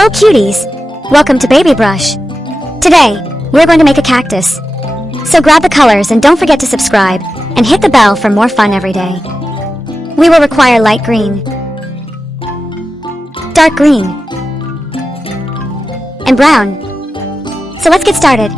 Hello cuties! Welcome to BabyBrush. Today, we're going to make a cactus. So grab the colors and don't forget to subscribe, and hit the bell for more fun every day. We will require light green, dark green, and brown. So let's get started.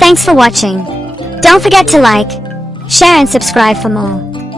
Thanks for watching. Don't forget to like, share and subscribe for more.